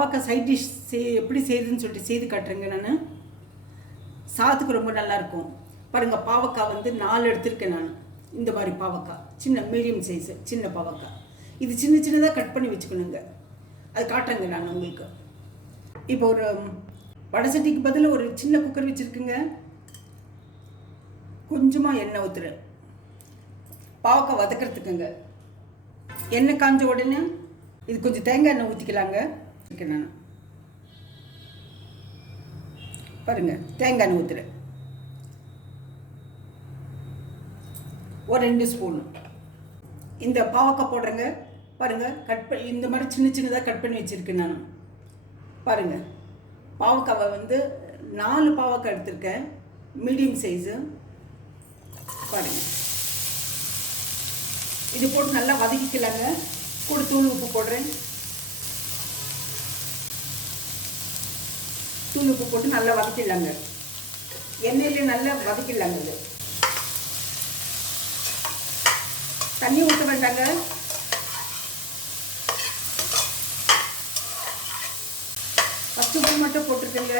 பாவக்காய் side dish எப்படி செய்யுதுன்னு சொல்லிட்டு செய்து காட்டுறேங்க. நான் சாதத்துக்கு ரொம்ப நல்லாயிருக்கும் பாருங்கள். பாவக்காய் வந்து 4 எடுத்திருக்கேன் நான். இந்த மாதிரி பாவக்காய் சின்ன மீடியம் சைஸு சின்ன பாவக்காய். இது சின்ன சின்னதாக கட் பண்ணி வச்சுக்கணுங்க. அது காட்டுறேங்க நான் உங்களுக்கு. இப்போ ஒரு வடை சட்டிக்கு பதில் ஒரு சின்ன குக்கர் வச்சுருக்குங்க. கொஞ்சமாக எண்ணெய் ஊற்றுறேன் பாவக்காய் வதக்கிறதுக்குங்க. எண்ணெய் காஞ்ச உடனே இது கொஞ்சம் தேங்காய் எண்ணெய் ஊற்றிக்கலாங்க. நான் பாருங்கள் தேங்காய் எண்ணெய் ஊற்றுறேன் ஒரு 2 ஸ்பூன். இந்த பாவக்காய் போடுறேங்க. பாருங்கள் கட் பண்ணி இந்த மாதிரி சின்ன சின்னதாக கட் பண்ணி வச்சுருக்கேன் நான். பாருங்கள் பாவக்காவை வந்து 4 பாவக்காய் எடுத்திருக்கேன் மீடியம் சைஸு. பாருங்கள் இது போட்டு நல்லா வதக்கிக்கலாங்க. கூட தூள் உப்பு போடுறேன். தூள் உப்பு போட்டு நல்லா வதக்கிடலாங்க. எண்ணெயிலே நல்லா வதக்கிடலாங்க. இது தண்ணி ஊற்ற வேண்டாங்க. ஃபஸ்ட்டு உப்பு மட்டும் போட்டுருக்கேங்க.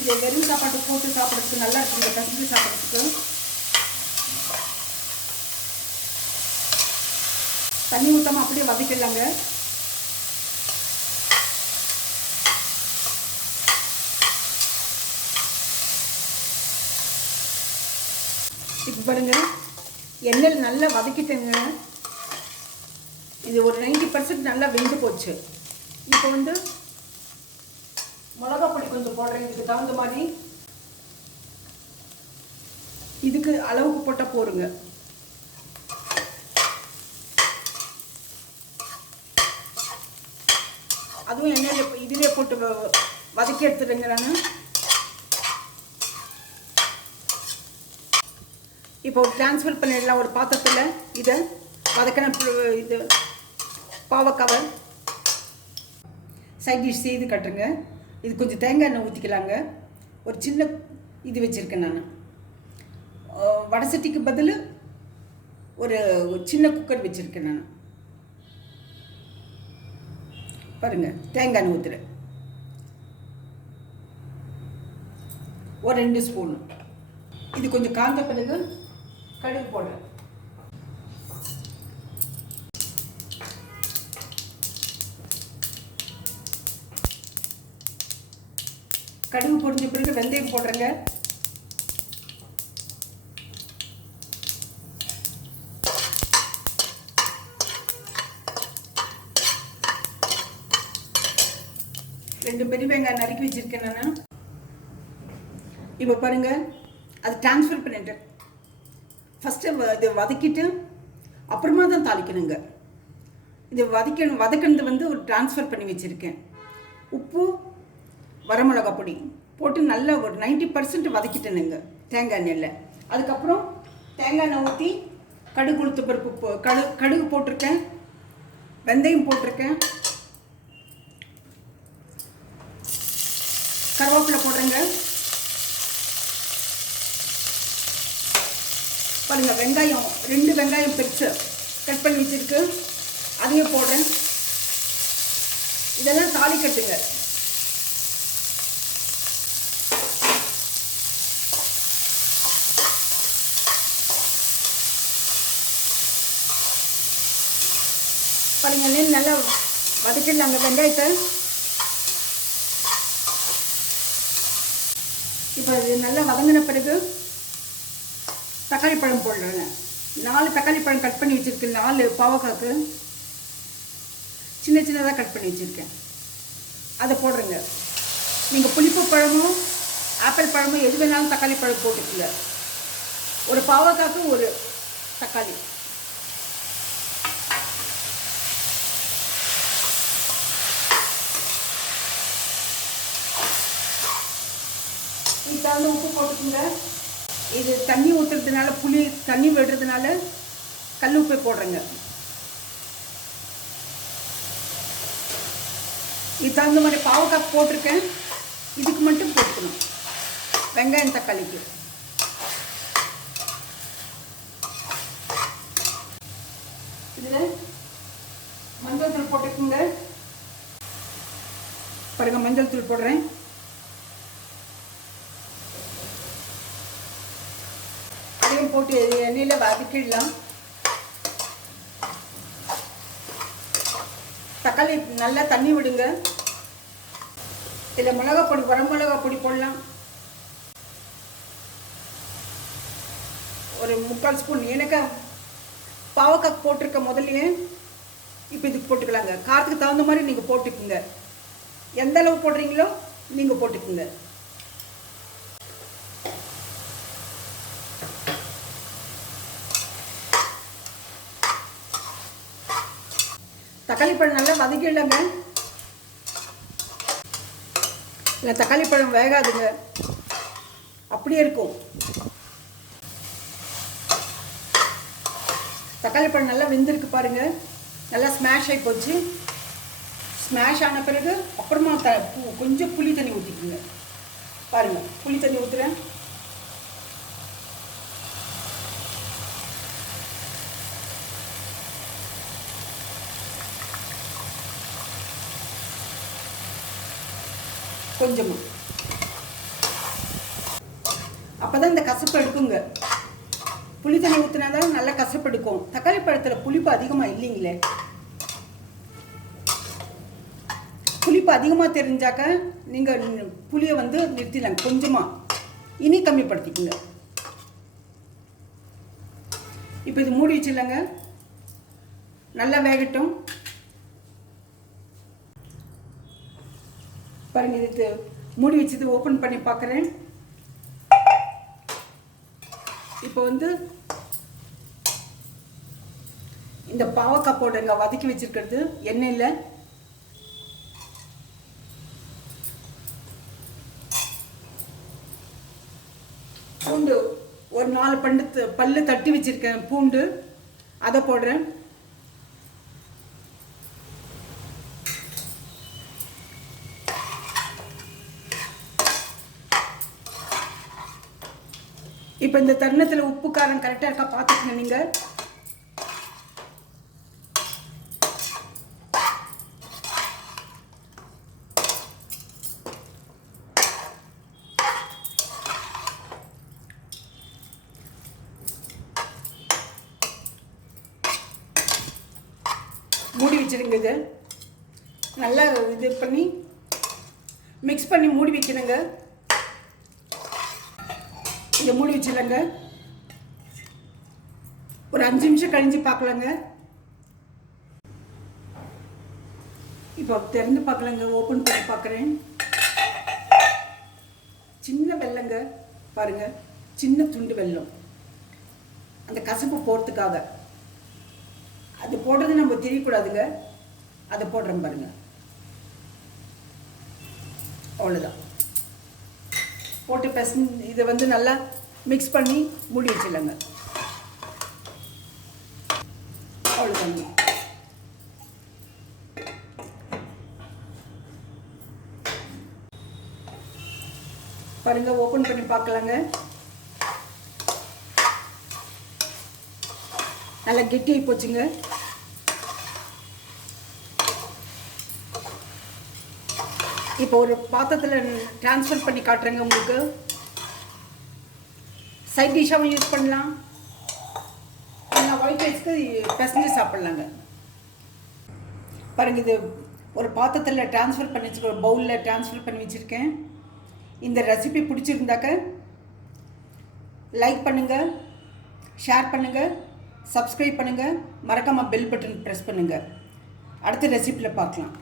இது வெறும் சாப்பாட்டு போட்டு சாப்பிட்றதுக்கு நல்லா இருக்குங்க. கசிஞ்சு சாப்பிட்றதுக்கு தண்ணி ஊற்றாமல் அப்படியே வதக்கிடலாங்க. இப்போ பாருங்க எண்ணெயில் நல்லா வதக்கிட்டேங்க. இது ஒரு 90% நல்லா வெந்து போச்சு. இப்போ வந்து மிளகா பொடி கொஞ்சம் போடுறேன். இதுக்கு தகுந்த மாதிரி இதுக்கு அளவுக்கு போட்டால் போடுங்க. அதுவும் எண்ணெயில் இதிலே போட்டு வதக்கி எடுத்துடுங்க. நான் இப்போ ட்ரான்ஸ்ஃபர் பண்ணிடலாம் ஒரு பாத்திரத்தில். இதை வதக்கின இது பாவக்காவை சைட் டிஷ் செய்து கட்டுருங்க. இது கொஞ்சம் தேங்காய் எண்ணெய் ஊற்றிக்கலாங்க. ஒரு சின்ன இது வச்சுருக்கேன் நான். வடை சட்டிக்கு பதில் ஒரு சின்ன குக்கர் வச்சுருக்கேன் நான். பாருங்கள் தேங்காய் எண்ணெய் ஊற்றுறேன் ஒரு 2 ஸ்பூன். இது கொஞ்சம் காஞ்ச பிறகு கடுகு போடுறேன். கடுகு பொரிஞ்ச பிறகு வெந்தயம் போடுறேங்க. ரெண்டு பெரிய வெங்காயம் நறுக்கி வச்சிருக்கேன் நான். இப்போ பாருங்கள் அது ட்ரான்ஸ்ஃபர் பண்ணிட்டேன். ஃபஸ்ட்டு இது வதக்கிட்டு அப்புறமா தான் தாளிக்கணுங்க. இது வதக்கினது வந்து ஒரு ட்ரான்ஸ்ஃபர் பண்ணி வச்சுருக்கேன். உப்பு வரமிளகா பொடி போட்டு நல்லா ஒரு 90% வதக்கிட்டேனுங்க தேங்காய் எண்ணெயில். அதுக்கப்புறம் தேங்காய் எண்ணெய் ஊற்றி கடுகு உளுத்த பருப்பு கடுகு போட்டிருக்கேன். வெந்தயம் போட்டிருக்கேன். கருவேப்பிலை போடுறேங்க. பாருங்கள் வெங்காயம் 2 வெங்காயம் பெருசு கட் பண்ணி வச்சுருக்கு. அதையும் போடுறேன். இதெல்லாம் தாளிக்கட்டுங்க. பாருங்க நல்லா வதக்கிடலாங்க வெங்காயத்தை. இப்போ இது நல்லா வதங்கின பிறகு தக்காளி பழம் போடுறேங்க. 4 தக்காளி பழம் கட் பண்ணி வச்சுருக்கேன். 4 பாவக்காய்க்கு சின்ன சின்னதாக கட் பண்ணி வச்சுருக்கேன். அதை போடுறேங்க. நீங்கள் புளிப்பு பழமோ ஆப்பிள் பழமோ எது வேணாலும் தக்காளி பழம் போட்டுக்கல. ஒரு பாவக்காய்க்கு ஒரு தக்காளி. இது தகுந்த உப்பு போட்டுக்குங்க. இது தண்ணி ஊற்றுறதுனால புளி தண்ணி விடுறதுனால கல் உப்பை போடுறேங்க. இப்போ இது நல்லா வதங்கின பிறகு தக்காளி பழம் போடுறேங்க. 4 தக்காளி பழம் கட் பண்ணி வச்சுருக்கேன். அதை போடுறேங்க. நீங்கள் புளிப்பு பழமோ ஆப்பிள் பழமோ எது வேணாலும் தக்காளி பழம் போட்டுக்கல. ஒரு பாவக்காய்க்கு ஒரு தக்காளி. இது தகுந்த உப்பு போட்டுக்குங்க. இது தண்ணி ஊற்றுறதுனால புளி தண்ணி விடுறதுனால கல் உப்பை போடுறேங்க. இது தகுந்த மாதிரி பாவக்காய் போட்டிருக்கேன், இதுக்கு மட்டும் போட்டுக்கணும் வெங்காயம் தக்காளிக்கு. இதில் மஞ்சள் தூள் போட்டுக்குங்க. பாருங்க, மஞ்சள் தூள் போடுறேன். அதையும் போட்டு எண்ணெயில் வதக்கிடலாம். தக்காளி நல்லா தண்ணி விடுங்க. இதில் மிளகா பொடி, வரமிளகா பொடி போடலாம். ஒரு 3/4 ஸ்பூன். எனக்கு பாவக்காய் போட்டிருக்க முதல்லையே. இப்போ இதுக்கு போட்டுக்கலாங்க. காரத்துக்கு தகுந்த மாதிரி நீங்கள் போட்டுக்குங்க. எந்த அளவு போடுறீங்களோ நீங்கள் போட்டுக்குங்க. தக்காளி பழம் நல்லா வதக்கிடலாங்க. இல்லை தக்காளி பழம் வேகாதுங்க, அப்படியே இருக்கும். தக்காளி பழம் நல்லா வெந்திருக்கு பாருங்க. நல்லா ஸ்மாஷ் ஆகி போச்சு. ஸ்மாஷ் ஆன பிறகு அப்புறமா கொஞ்சம் புளி தண்ணி ஊற்றிக்குங்க. பாருங்கள், புளி தண்ணி ஊற்றுறேன். கொஞ்சமாக. அப்போ தான் இந்த கசப்பு எடுக்குங்க. புளி தண்ணி ஊற்றினா தான் நல்லா கசப்பு எடுக்கும். தக்காளி பழத்தில் புளிப்பு அதிகமாக இல்லைங்களே. புளிப்பு அதிகமாக தெரிஞ்சாக்க நீங்கள் புளியை நிறுத்திடலாம். கொஞ்சமாக இனி கம்மிப்படுத்திக்குங்க. இப்போ இது மூடி வச்சிடலாங்க, நல்லா வேகட்டும். பாருங்க, இது மூடி வச்சது ஓப்பன் பண்ணி பார்க்குறேன். இப்போ இந்த பாவக்காய் போடுங்க, வதக்கி வச்சிருக்கிறது எண்ணெயில். பூண்டு ஒரு 4 பல்லு தட்டி வச்சிருக்கேன் பூண்டு, அதை போடுறேன். இப்போ இந்த தருணத்தில் உப்பு காரம் கரெக்டாக இருக்கா பார்த்துக்கங்க நீங்கள். மூடி வச்சிருங்க. இது நல்லா இது பண்ணி மிக்ஸ் பண்ணி மூடி வைக்கணுங்க. இதை மூடி வச்சிடலாங்க. ஒரு 5 நிமிஷம் கழிஞ்சு பார்க்கலாங்க. இப்போ திறந்து பார்க்கலாங்க, ஓப்பன் பண்ணி பார்க்குறேன். சின்ன வெல்லங்க பாருங்க, சின்ன துண்டு வெல்லம், அந்த கசப்பு போகிறதுக்காக. அது போடுறது நம்ம தெரியக்கூடாதுங்க, அதை போடுறேன் பாருங்க. அவ்வளோதான். போட்டு இதை நல்லா மிக்ஸ் பண்ணி மூடி வச்சிடலாங்க. அவ்வளோதாங்க. பாருங்க, ஓப்பன் பண்ணி பார்க்கலாங்க. நல்லா கெட்டியாகி போச்சுங்க. இப்போ ஒரு பாத்திரத்தில் ட்ரான்ஸ்ஃபர் பண்ணி காட்டுறேங்க உங்களுக்கு. சைட் டிஷ்ஷாகவும் யூஸ் பண்ணலாம், இல்லை ஒயிட் ரைஸ்க்கு பிசைஞ்சு சாப்பிட்லாங்க. பாருங்கள், இது ஒரு பாத்திரத்தில் ட்ரான்ஸ்ஃபர் பண்ணி வச்சுருக்கேன், ஒரு பவுலில் ட்ரான்ஸ்ஃபர் பண்ணி வச்சுருக்கேன். இந்த ரெசிபி பிடிச்சிருந்தாக்க லைக் பண்ணுங்கள், ஷேர் பண்ணுங்கள், சப்ஸ்கிரைப் பண்ணுங்கள், மறக்காமல் பெல் பட்டன் ப்ரெஸ் பண்ணுங்கள். அடுத்த ரெசிபியில் பார்க்கலாம்.